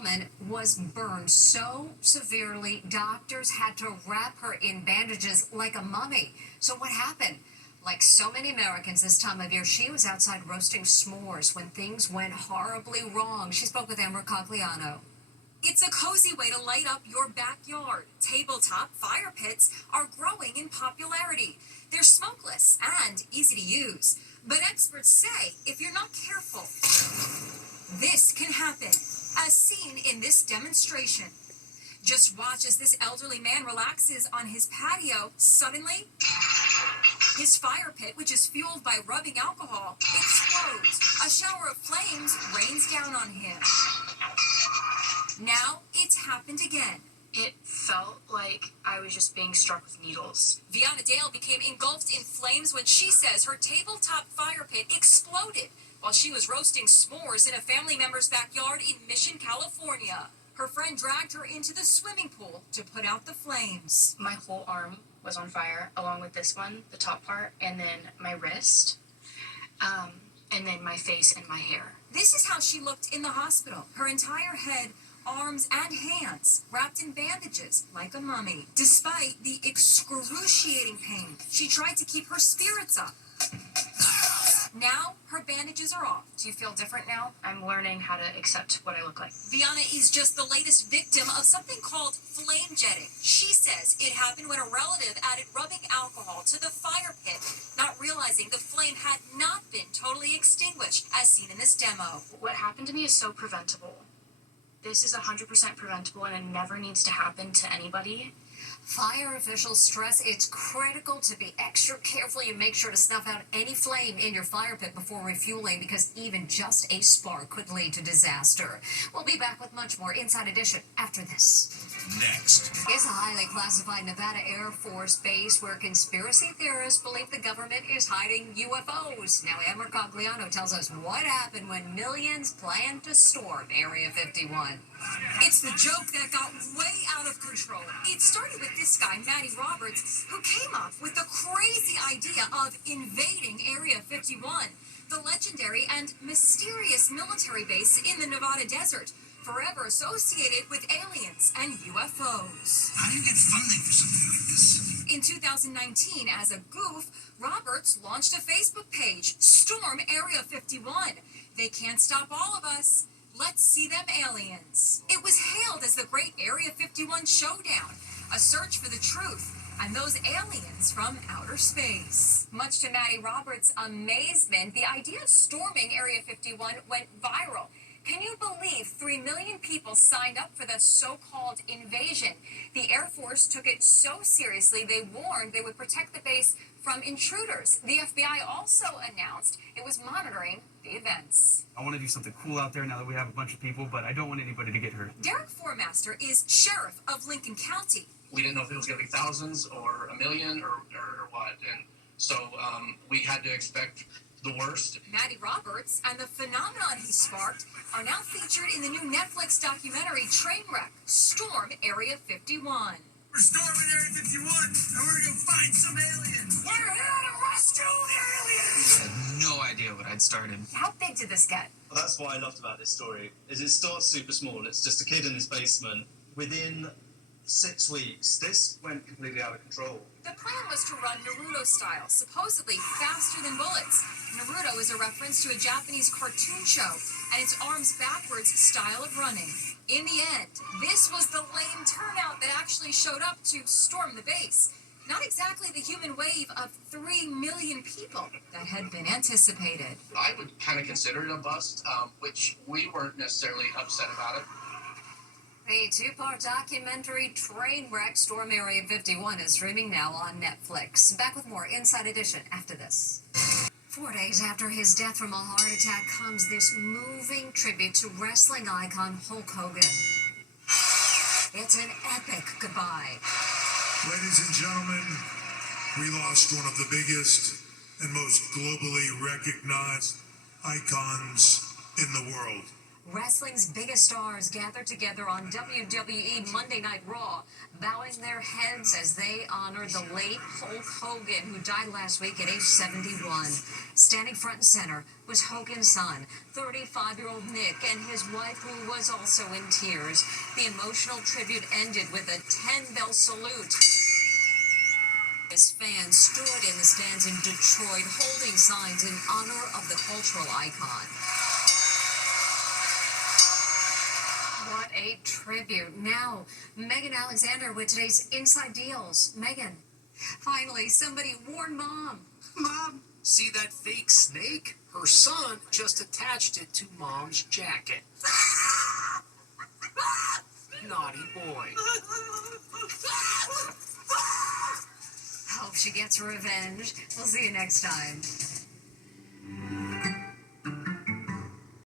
Woman was burned so severely, doctors had to wrap her in bandages like a mummy. So what happened? Like so many Americans this time of year, she was outside roasting s'mores when things went horribly wrong. She spoke with Amber Cogliano. It's a cozy way to light up your backyard. Tabletop fire pits are growing in popularity. They're smokeless and easy to use. But experts say if you're not careful, this can happen, as seen in this demonstration. Just watch as this elderly man relaxes on his patio. Suddenly, his fire pit, which is fueled by rubbing alcohol, explodes. A shower of flames rains down on him. Now it's happened again. It felt like I was just being struck with needles. Vianna Dale became engulfed in flames when she says her tabletop fire pit exploded while she was roasting s'mores in a family member's backyard in Mission, California. Her friend dragged her into the swimming pool to put out the flames. My whole arm was on fire, along with this one, the top part, and then my wrist, and then my face and my hair. This is how she looked in the hospital. Her entire head, arms, and hands wrapped in bandages like a mummy. Despite the excruciating pain, she tried to keep her spirits up. Now, her bandages are off. Do you feel different now? I'm learning how to accept what I look like. Vianna is just the latest victim of something called flame jetting. She says it happened when a relative added rubbing alcohol to the fire pit, not realizing the flame had not been totally extinguished, as seen in this demo. What happened to me is so preventable. This is 100% preventable, and it never needs to happen to anybody. Fire officials stress it's critical to be extra careful. You make sure to snuff out any flame in your fire pit before refueling, because even just a spark could lead to disaster. We'll be back with much more Inside Edition after this. Next. It's a highly classified Nevada Air Force base where conspiracy theorists believe the government is hiding UFOs. Now, Amber Cogliano tells us what happened when millions planned to storm Area 51. It's the joke that got way out of control. It started with this guy, Matty Roberts, who came up with the crazy idea of invading Area 51, the legendary and mysterious military base in the Nevada desert, forever associated with aliens and UFOs. How do you get funding for something like this? In 2019, as a goof, Roberts launched a Facebook page, Storm Area 51. They can't stop all of us. Let's see them aliens. It was hailed as the Great Area 51 Showdown, a search for the truth and those aliens from outer space. Much to Matty Roberts' amazement, the idea of storming Area 51 went viral. Can you believe 3 million people signed up for the so-called invasion? The Air Force took it so seriously, they warned they would protect the base from intruders. The FBI also announced it was monitoring the events. I want to do something cool out there now that we have a bunch of people, but I don't want anybody to get hurt. Derek Formaster is sheriff of Lincoln County. We didn't know if it was going to be thousands or a million or what. And so we had to expect the worst. Matty Roberts and the phenomenon he sparked are now featured in the new Netflix documentary Trainwreck, Storm Area 51. We're storming Area 51, and we're going to find some aliens. We're here to rescue the aliens! I had no idea what I'd started. How big did this get? Well, that's what I loved about this story, is it starts super small. It's just a kid in his basement. Within 6 weeks, this went completely out of control. The plan was to run Naruto style, supposedly faster than bullets. Naruto is a reference to a Japanese cartoon show and its arms backwards style of running. In the end, this was the lame turnout that actually showed up to storm the base. Not exactly the human wave of 3 million people that had been anticipated. I would kind of consider it a bust, which we weren't necessarily upset about it. The two-part documentary Trainwreck Storm Area 51 is streaming now on Netflix. Back with more Inside Edition after this. 4 days after his death from a heart attack comes this moving tribute to wrestling icon Hulk Hogan. It's an epic goodbye. Ladies and gentlemen, we lost one of the biggest and most globally recognized icons in the world. Wrestling's biggest stars gathered together on WWE Monday Night Raw, bowing their heads as they honored the late Hulk Hogan, who died last week at age 71. Standing front and center was Hogan's son, 35-year-old Nick, and his wife, who was also in tears. The emotional tribute ended with a 10-bell salute. As fans stood in the stands in Detroit holding signs in honor of the cultural icon. What a tribute. Now, Megan Alexander with today's Inside Deals. Megan, finally, somebody warned Mom. Mom, see that fake snake? Her son just attached it to Mom's jacket. Naughty boy. Hope she gets revenge. We'll see you next time.